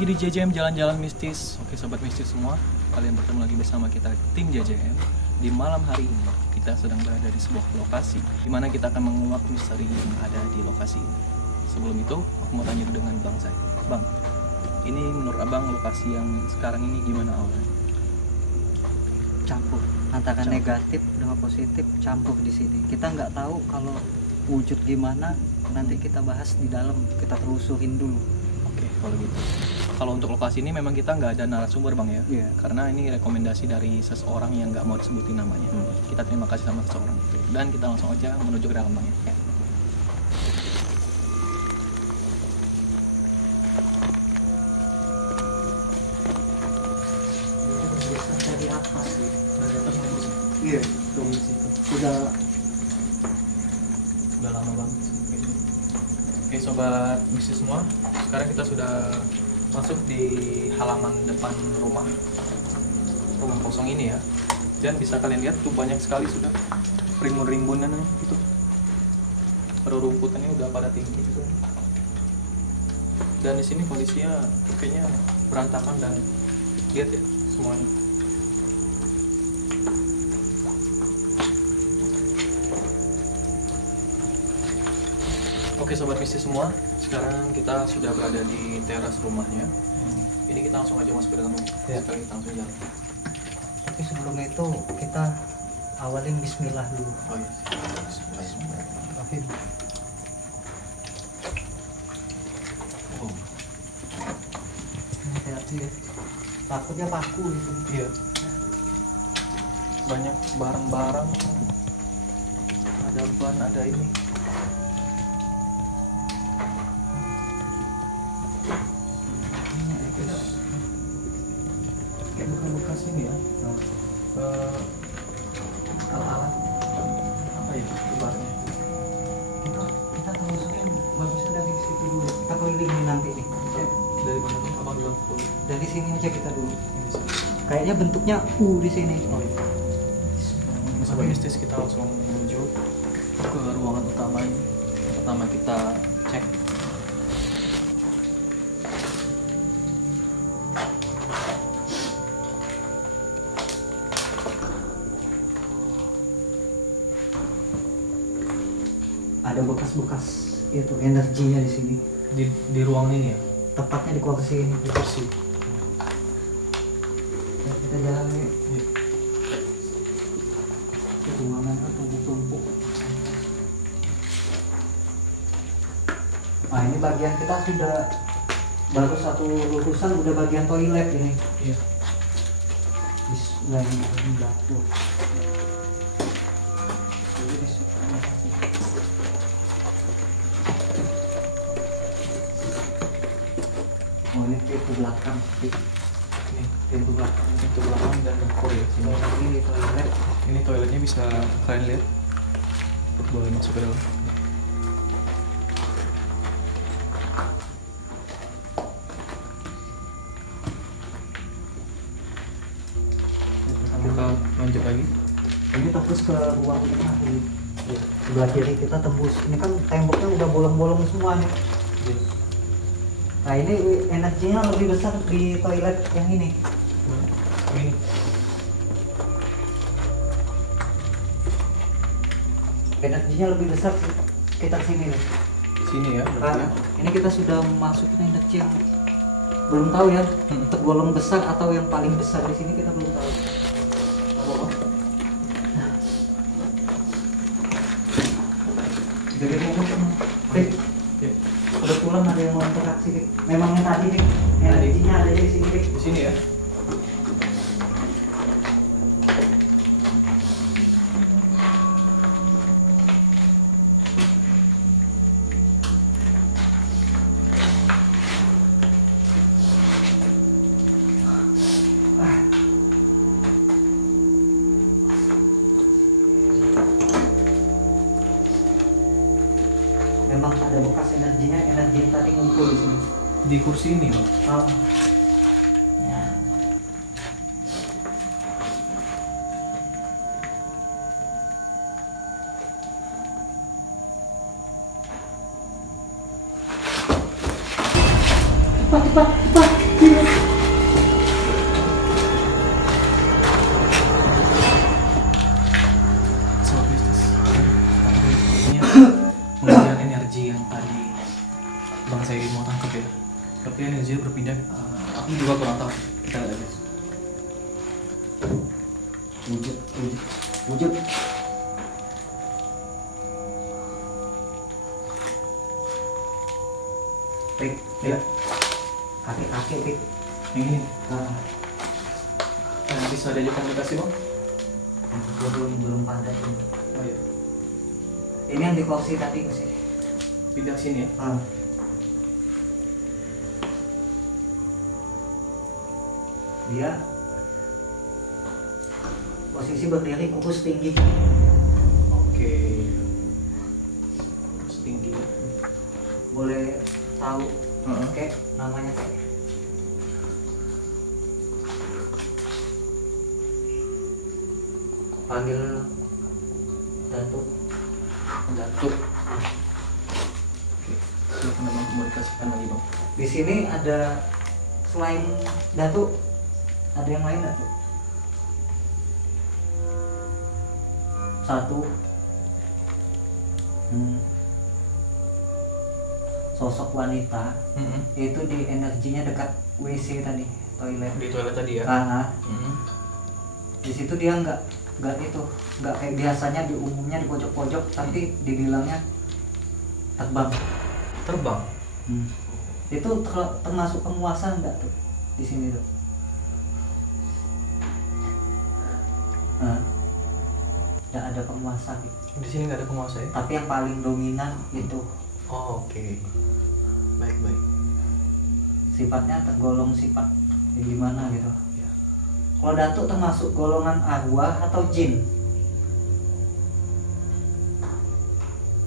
lagi di JJM Jalan-Jalan Mistis. Oke sobat mistis semua, kalian bertemu lagi bersama kita tim JJM. Di malam hari ini kita sedang berada di sebuah lokasi di mana kita akan menguak misteri yang ada di lokasi ini. Sebelum itu, aku mau tanya dengan Bang Zai. Bang, ini menurut Abang lokasi yang sekarang ini gimana awalnya? Campur antara negatif dengan positif, campur di sini. Kita nggak tahu kalau wujud gimana, nanti kita bahas di dalam, kita telusurin dulu. Oke, kalau gitu. Kalau untuk lokasi ini memang kita nggak ada narasumber Bang ya? Iya. Karena ini rekomendasi dari seseorang yang nggak mau disebutin namanya. Kita terima kasih sama seseorang itu. Dan kita langsung aja menuju ke dalam Bang ya. Dari atas sih. Dari atas menuju sini. Iya. Tuh di situ. Udah Lama banget. Oke sobat mistis semua, sekarang kita sudah masuk di halaman depan rumah kosong ini ya. Dan bisa kalian lihat tuh banyak sekali sudah rimbun-rimbunan itu. Rerumputannya udah pada tinggi gitu. Dan di sini kondisinya kayaknya berantakan dan lihat ya semuanya. Oke sobat mistis semua, sekarang kita sudah berada di teras rumahnya. Ini kita langsung aja masuk ke dalam. Ya. Sekarang kita langsung jalan. tapi sebelum itu kita awalin bismillah dulu. Oh iya. Bismillahirrahmanirrahim. Oh, Hati-hati ya. Takutnya paku gitu. iya. Banyak barang-barang. Ada ban, ada ini. Kayak bekas-bekas ini ya. Alat-alat apa ya ibaratnya? Kita telusurin bagusnya dari situ dulu. Kita kelilingin nanti nih. Dari mana nih abang bilang full? Dari sini aja kita dulu. Ini sih. Kayaknya bentuknya di sini. Oh iya. Sobat mistis, kita langsung menuju ke ruangan utama ini. Yang pertama kita cek. Ada bekas-bekas itu energinya di sini. Di ruang ini ya. Tepatnya di kursi ini. Di kursi. Ya, kita jalan nih. Iya. Ruangan tumpuk-tumpuk. Nah ini bagian kita sudah baru satu lurusan, udah bagian toilet ini. Iya. Bismillahirrahmanirrahim. Oh ini pintu belakang, Ini pintu belakang. pintu belakang dan dapur ya. Sini. Ini toilet. Ini toiletnya bisa kalian lihat. Boleh masuk ke dalam. Kita lanjut lagi. Ini tembus ke ruang tengah ini. Sebelah kiri kita tembus. Ini kan temboknya udah bolong-bolong semua nih. Nah ini energinya lebih besar di toilet yang ini. Ini. Energinya lebih besar sekitar sini nih. Sini ya. Nah, Berarti ya. ini kita sudah masukin energi yang belum tahu ya, tergolong besar atau yang paling besar di sini kita belum tahu. Jadi ngomong Dik, Ya. kebetulan ada yang mau interaksi Dik. Memang yang tadi Dik, energinya ada di sini Dik. Di sini ya. Memang ada bekas energinya, energi yang tadi ngumpul di sini. Di kursi ini loh. Ah. Cepat, cepat, cepat. juga kurang tahu. Kita lihat aja. Wujud. Wujud. Pik, Ya. Kaki, Pik. Yang ini. Nah, Bisa diajak komunikasi bang? gua belum padat ini. Oh iya. Ini yang di kursi tadi sih. Pindah sini ya. Dia posisi berdiri, kukus tinggi. Oke. Tinggi. Boleh tahu Heeh. kayak namanya kayak panggil Datuk. Datuk. Oke. Silakan abang komunikasikan lagi bang. Di sini ada selain Datuk ada yang lain Datuk? Satu. Sosok wanita itu di energinya dekat WC tadi, toilet. Di toilet tadi ya. Di situ dia nggak kayak biasanya di umumnya di pojok-pojok, tapi dibilangnya terbang. Terbang. Itu termasuk penguasa enggak tuh di sini tuh? Nggak ada penguasa gitu. Di sini nggak ada penguasa ya? Tapi yang paling dominan itu Oh, oke. Baik. sifatnya tergolong sifat yang gimana gitu. Ya. Kalau Datuk termasuk golongan arwah atau jin?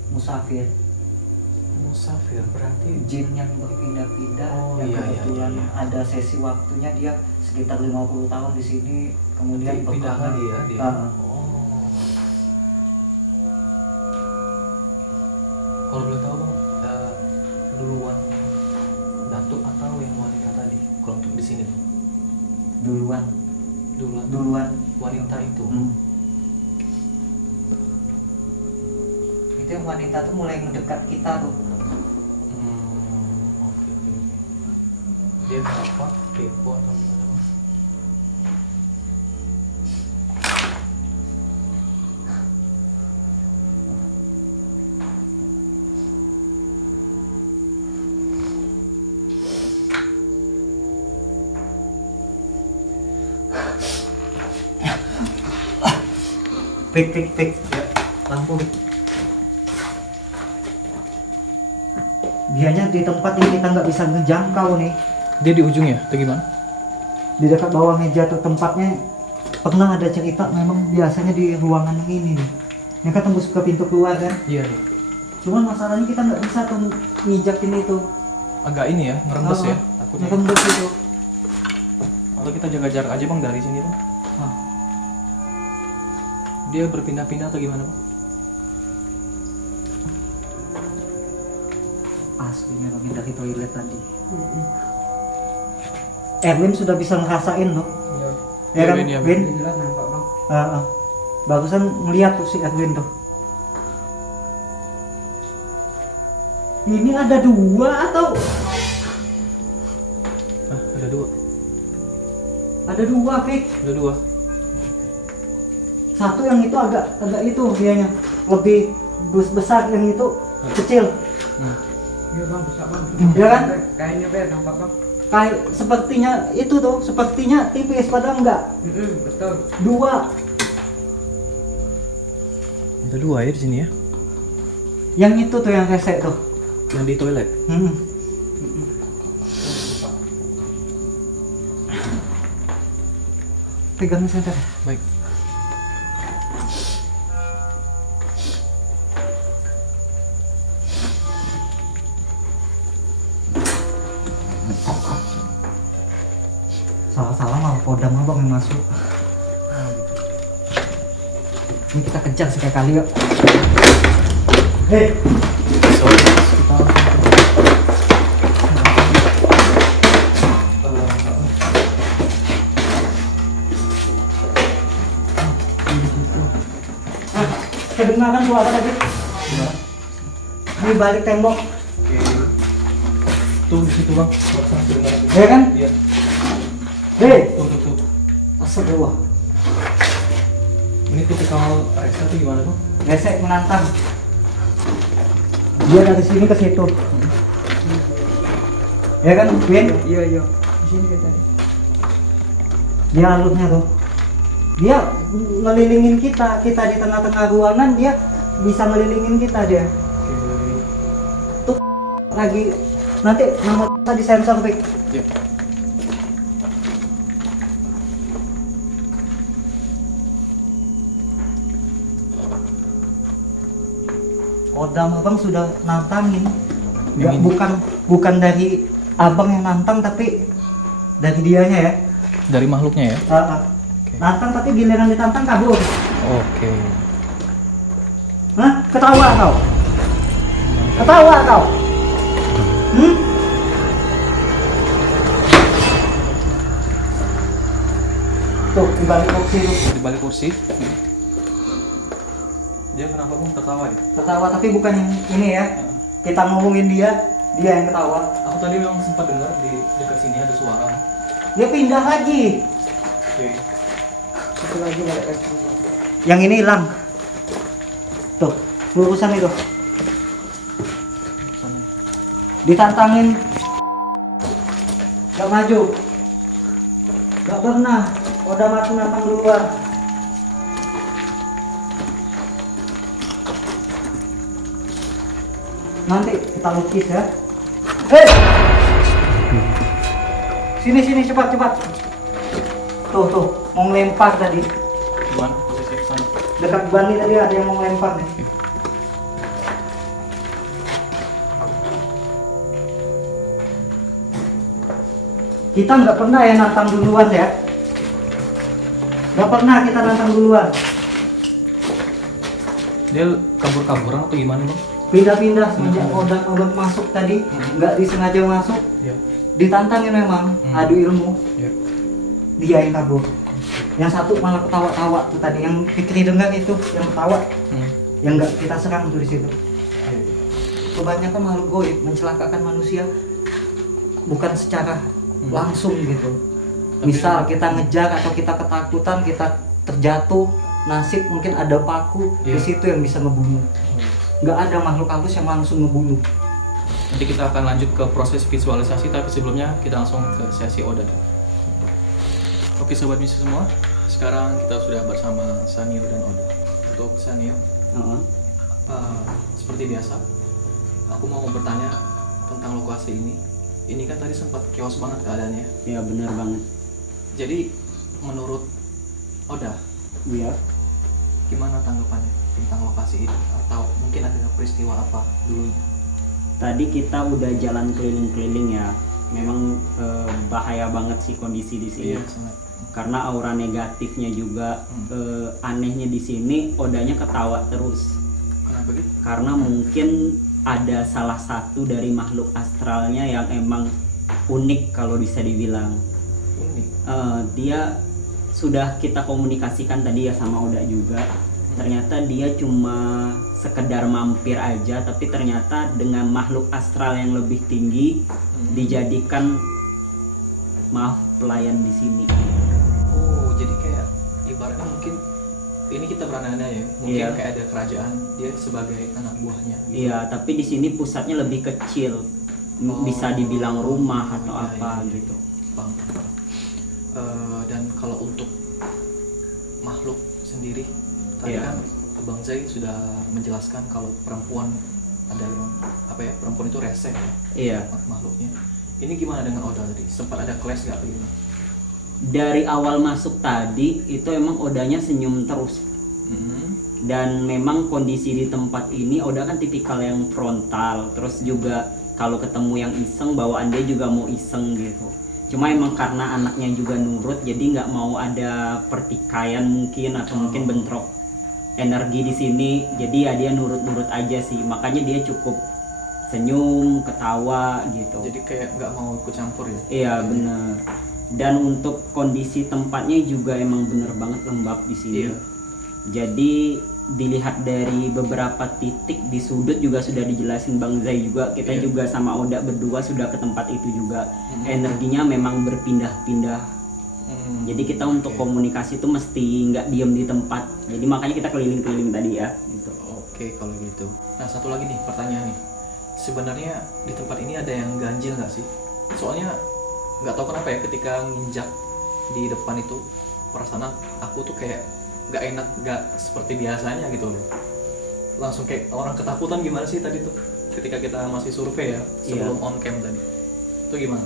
Musafir. Musafir berarti Jin yang berpindah-pindah, Oh, yang iya, kebetulan iya. ada sesi waktunya dia sekitar 50 tahun di sini, kemudian pindah berkembang. lagi ya dia. Oh. Kalau boleh tahu bang, duluan Datuk atau yang wanita tadi? Kalau untuk di sini Duluan wanita itu. Itu yang wanita tuh mulai mendekat kita tuh. Oke. Dia kenapa kepo atau gimana bang? Pik ya, lampu Pik. Dianya di tempat yang kita nggak bisa ngejangkau nih, Dia di ujungnya atau gimana? di dekat bawah meja tuh tempatnya. Pernah ada cerita memang biasanya di ruangan yang ini nih, yang kan tembus ke pintu keluar kan. Iya nih. Cuman masalahnya kita nggak bisa tuh nginjakin itu. Agak ini ya, ngerembes ya. Takutnya. Ngerembes itu. Atau kita jaga jarak aja bang dari sini bang. Dia berpindah-pindah atau gimana bang? Asli memang dari toilet tadi. Erwin sudah bisa ngerasain loh. Ya kan, Iya, Win? Jelas nampak bang. Barusan ngeliat tuh si Erwin tuh. Ini ada dua atau? Ada dua. Ada dua, Fik. Ada dua. Satu yang itu agak itu dianya lebih besar, yang itu kecil. Iya bang, besar bang. Ya kan? Kainnya ber nampak bang. Kayak sepertinya itu tuh, sepertinya tipis padahal enggak. Betul. Dua. Ada dua ya di sini ya. Yang itu tuh yang resek tuh. Yang di toilet. Pegang senter. Baik. Salah-salah malah kodam abang yang masuk. Ini kita kejar sekali yuk. Hei, Sorry, kita kedengaran suara tadi di balik tembok. Tuh di situ bang. Barusan kedengaran. Ya kan? Iya. Hei, Tuh. astagfirullah. Ini tipikal Reza tuh gimana tuh? Gesek menantang. Dia dari sini ke situ. Ya kan, Win? Iya. Di sini kita. Dia alurnya tuh. Dia ngelilingin kita di tengah-tengah ruangan, dia bisa ngelilingin kita dia. Tuh lagi nanti nama di sensor Pik. Iya. Odam abang sudah nantangin. Yang ini? Bukan dari abang yang nantang tapi dari dianya ya. Dari makhluknya ya? Nantang tapi giliran ditantang kabur. Oke. Hah? Ketawa kau? Ketawa kau? Tuh di balik kursi tuh. Di balik kursi. Dia kenapa pun tertawa ya? Ketawa tapi bukan yang ini ya. Kita ngomongin dia yang ketawa. Aku tadi memang sempat dengar di dekat sini ada suara. Dia pindah lagi. Oke. Satu lagi balik lagi. Yang ini hilang. Tuh, lurusan itu. Sana. Ditantangin. Gak maju. Gak pernah. Udah mati nantang duluan. Nanti kita lukis ya. Hei! Sini cepat. Tuh, mau ngelempar tadi. Gimana posisi sana? Dekat Bani tadi ada yang mau ngelempar nih. Kita nggak pernah ya nantang duluan ya. Nggak pernah kita nantang duluan. Dia kabur-kaburan atau gimana bang? Pindah-pindah semenjak odang masuk tadi, nggak disengaja masuk. Iya. Ditantangin memang, adu ilmu. Iya. Dia yang kabur. Yang satu malah ketawa-tawa tuh tadi, yang Fikri dengar itu yang ketawa, yang nggak kita serang tuh di situ. Kebanyakan makhluk goib mencelakakan manusia bukan secara langsung gitu. Misal kita ngejar atau kita ketakutan, kita terjatuh, nasib mungkin ada paku di situ yang bisa ngebunuh. Nggak ada makhluk halus yang langsung ngebunuh. Nanti kita akan lanjut ke proses visualisasi, tapi sebelumnya kita langsung ke sesi Oda dulu. Oke sobat misi semua, sekarang kita sudah bersama Sanio dan Oda. Untuk Sanio, seperti biasa, aku mau bertanya tentang lokasi ini. Ini kan tadi sempat chaos banget keadaannya. Ya benar banget. Jadi menurut Oda, Iya. gimana tanggapannya tentang lokasi ini? Atau mungkin ada peristiwa apa dulunya? Tadi kita udah jalan keliling-keliling ya. Memang bahaya banget sih kondisi di sini. Iya, sangat. Karena aura negatifnya juga anehnya di sini Odanya ketawa terus. Kenapa gitu? Karena mungkin ada salah satu dari makhluk astralnya yang emang unik kalau bisa dibilang. Unik. Dia sudah kita komunikasikan tadi ya sama Oda juga. Ternyata dia cuma sekedar mampir aja, tapi ternyata dengan makhluk astral yang lebih tinggi dijadikan pelayan di sini. Oh, jadi kayak ibaratnya mungkin ini kita berandai ya, mungkin Iya. kayak ada kerajaan, dia sebagai anak buahnya. Gitu. Iya, tapi di sini pusatnya lebih kecil, bisa dibilang rumah atau iya, apa iya. gitu. Bang. Dan kalau untuk makhluk sendiri, tadi Iya. kan Bang Zai sudah menjelaskan kalau perempuan ada yang perempuan itu rese ya, Iya. makhluknya. Ini gimana dengan Oda tadi? Sempat ada clash nggak begitu? Dari awal masuk tadi itu emang Odanya senyum terus. Dan memang kondisi di tempat ini Oda kan tipikal yang frontal, terus juga kalau ketemu yang iseng bawaan dia juga mau iseng gitu. Cuma emang karena anaknya juga nurut, jadi nggak mau ada pertikaian mungkin atau mungkin bentrok energi di sini. Jadi ya dia nurut-nurut aja sih, makanya dia cukup senyum, ketawa gitu. Jadi kayak nggak mau ikut campur ya? Iya bener. Dan untuk kondisi tempatnya juga emang bener banget lembab di sini. Iya. Jadi dilihat dari beberapa titik di sudut juga sudah dijelasin Bang Zai juga. Kita juga sama Oda berdua sudah ke tempat itu juga. Energinya memang berpindah-pindah Jadi kita untuk Oke. komunikasi itu mesti nggak diem di tempat. Jadi makanya kita keliling-keliling tadi ya. Gitu. Oke, kalau gitu. Nah, satu lagi nih pertanyaan nih. Sebenarnya di tempat ini ada yang ganjil nggak sih? Soalnya nggak tahu kenapa ya, ketika nginjak di depan itu perasaan aku tuh kayak nggak enak, nggak seperti biasanya gitu loh. Langsung kayak orang ketakutan gimana sih tadi tuh? Ketika kita masih survei ya, sebelum on cam tadi. Itu gimana?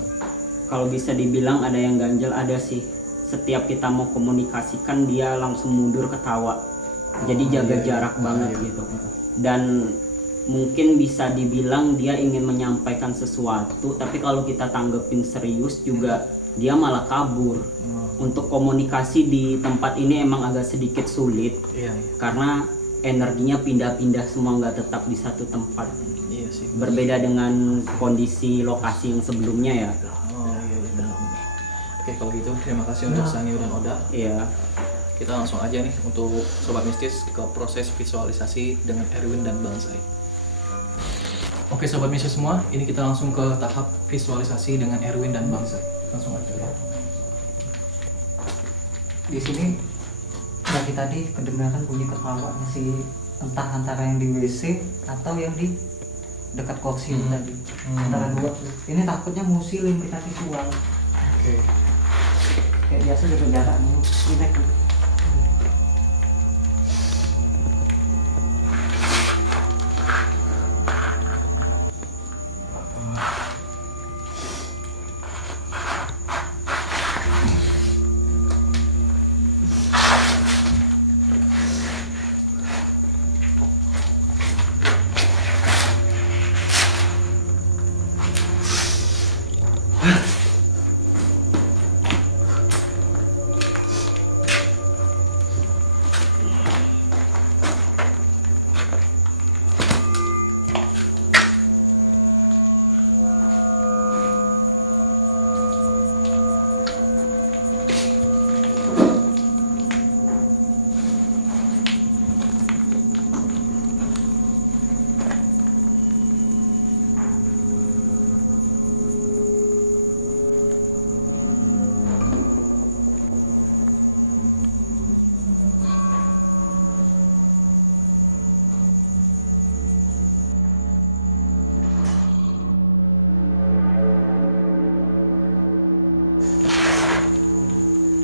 Kalau bisa dibilang ada yang ganjel, ada sih. Setiap kita mau komunikasikan dia langsung mundur ketawa. Jadi jaga iya, jarak iya. banget Iya. gitu. Dan mungkin bisa dibilang dia ingin menyampaikan sesuatu, tapi kalau kita tanggepin serius juga dia malah kabur. Untuk komunikasi di tempat ini emang agak sedikit sulit Iya, karena energinya pindah-pindah semua, nggak tetap di satu tempat. iya sih. Berbeda dengan kondisi lokasi yang sebelumnya ya. Oh iya, benar. Oke, kalau gitu terima kasih untuk Sanyo dan Oda. Iya. Kita langsung aja nih untuk Sobat Mistis ke proses visualisasi dengan Erwin dan Bangsai. Oke Sobat Mistis semua, ini kita langsung ke tahap visualisasi dengan Erwin dan Bangsai. Langsung aja ya. Di sini dari tadi kedengaran bunyi ketawanya si entah antara yang di WC atau yang di dekat kursi itu tadi. Antara dua. Ini takutnya ngusilin kita visual. Oke. Kayak biasa jaga jarak dulu. Relax dulu.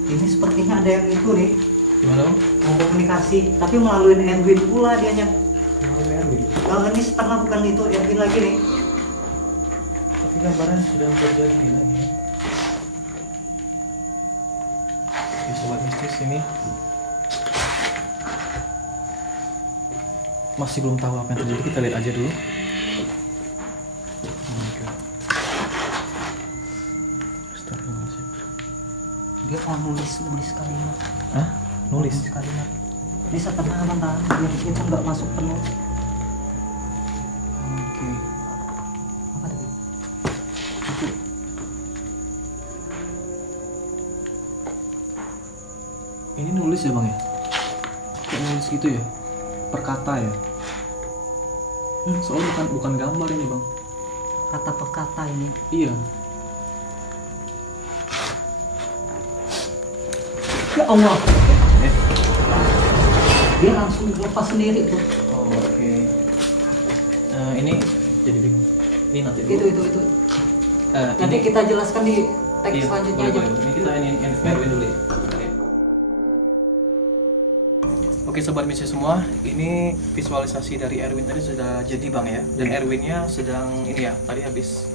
Ini sepertinya ada yang itu nih, Gimana Bang? mau komunikasi, tapi melalui Erwin pula dianya. Erwin. Kalau ini setengah bukan itu Erwin lagi nih. Tapi gambaran sudah terjadi lagi. Oke Sobat Mistis, ini masih belum tahu apa yang terjadi, kita lihat aja dulu. Oke. Astagfirullahaladzim. Dia nulis kalimat. Hah? Nulis? Kalimat. Ini setengah bentar, biar kita nggak masuk penuh. Oke. Apa tadi? Itu. Ini nulis ya Bang ya? Kayak nulis gitu ya? Per kata ya? Soalnya bukan gambar ini Bang. Kata per kata ini. Iya. Ya Allah. Eh. Dia langsung lepas sendiri tuh. Oh, oke. Ini jadi bingung. Ini nanti dulu. Itu. Nanti ini kita jelaskan di teks iya, selanjutnya boleh, aja. boleh. Ini kita ini Erwin dulu ya. Oke Sobat Mistis semua, ini visualisasi dari Erwin tadi sudah jadi Bang ya. Dan Erwinnya sedang ini ya, tadi habis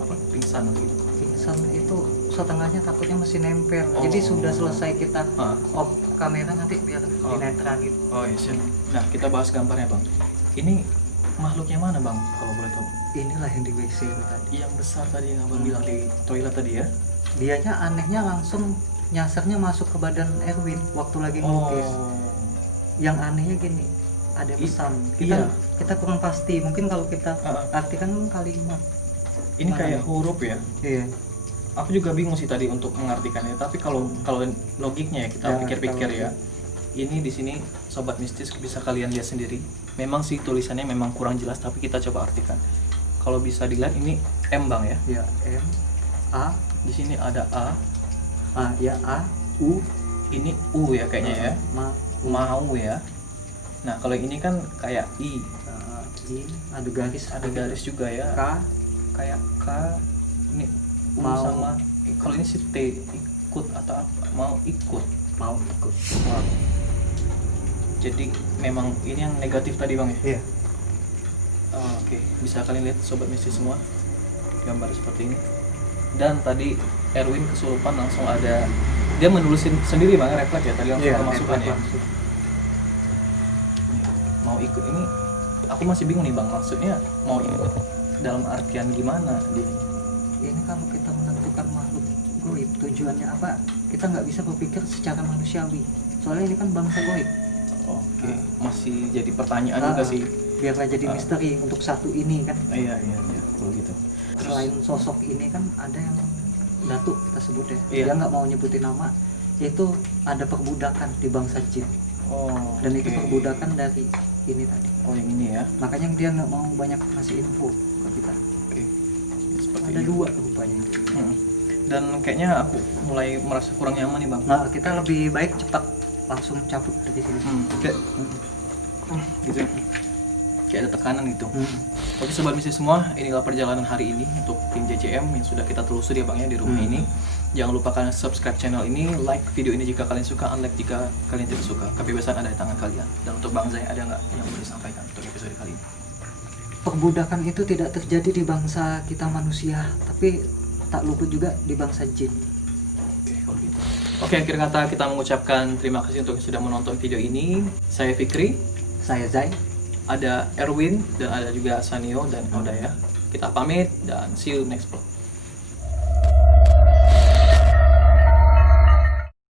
apa pingsan gitu. Pingsan itu setengahnya takutnya masih nempel. Oh. Jadi sudah selesai kita Ah. off kamera nanti biar Oh. dinetralin. Oh iya siap. Nah kita bahas gambarnya Bang. Ini makhluknya mana Bang kalau boleh tahu? Inilah yang di WC itu tadi. Yang besar tadi yang Abang bilang di toilet tadi ya? Dianya anehnya langsung nyasarnya masuk ke badan Erwin waktu lagi ngelukis. Yang anehnya gini, ada pesan. iya. Kita kurang pasti. Mungkin kalau kita Ah. artikan kalimat. Ini Mana kayak nih? huruf ya. Iya. Aku juga bingung sih tadi untuk mengartikannya. Tapi kalau logiknya ya kita Ya, pikir-pikir kalau ya. Ini di sini Sobat Mistis bisa kalian lihat sendiri. Memang sih tulisannya memang kurang jelas, tapi kita coba artikan. Kalau bisa dilihat ini M Bang ya. Ya, M A Di sini ada A, H, Ya A, U, Ini U ya kayaknya ya. Mau ya. Nah kalau yang ini kan kayak I, I, ada garis, ada garis juga ya. K, Kayak K, ini U Mau. sama. Kalau ini si T, ikut atau apa? Mau ikut. mau ikut. Wow. Jadi memang ini yang negatif tadi bang ya. Iya. Oke, bisa kalian lihat sobat mistis semua gambar seperti ini. Dan tadi Erwin kesurupan langsung ada, dia menulisin sendiri bang, refleks ya tadi langsung kemasukan ya. Nih, mau ikut ini, aku masih bingung nih bang, maksudnya mau ikut dalam artian gimana dia? Ini kalau kita menentukan makhluk goib tujuannya apa, kita nggak bisa berpikir secara manusiawi. Soalnya ini kan bangsa goib. Oke, masih jadi pertanyaan juga sih. Biar nggak jadi misteri untuk satu ini kan. Iya, kalau gitu. Selain sosok ini kan ada yang datuk kita sebut ya. Iya. Dia nggak mau nyebutin nama. Itu ada perbudakan di bangsa jin. Oh, Dan itu oke. perbudakan dari ini tadi. Oh yang ini ya. Makanya dia nggak mau banyak ngasih info ke kita. Oke. Seperti Ada ini. dua rupanya itu. Dan kayaknya aku mulai merasa kurang nyaman nih bang. Nah, kita lebih baik cepat langsung cabut dari sini. Kayak gitu. Kayak ada tekanan gitu. Hmm. Oke sobat mistis semua, inilah perjalanan hari ini untuk tim JJM yang sudah kita telusuri ya bang ya di rumah ini. Jangan lupa kalian subscribe channel ini, like video ini jika kalian suka, unlike jika kalian tidak suka. Kebebasan ada di tangan kalian. Dan untuk Bang Zai, ada nggak yang mau disampaikan untuk episode kali ini? Perbudakan itu tidak terjadi di bangsa kita manusia, tapi tak luput juga di bangsa jin. Oke, kalau gitu. Oke, akhir kata kita mengucapkan terima kasih untuk yang sudah menonton video ini. Saya Fikri, Saya Zai. ada Erwin, dan ada juga Sanio dan Oda ya. Kita pamit dan see you next vlog.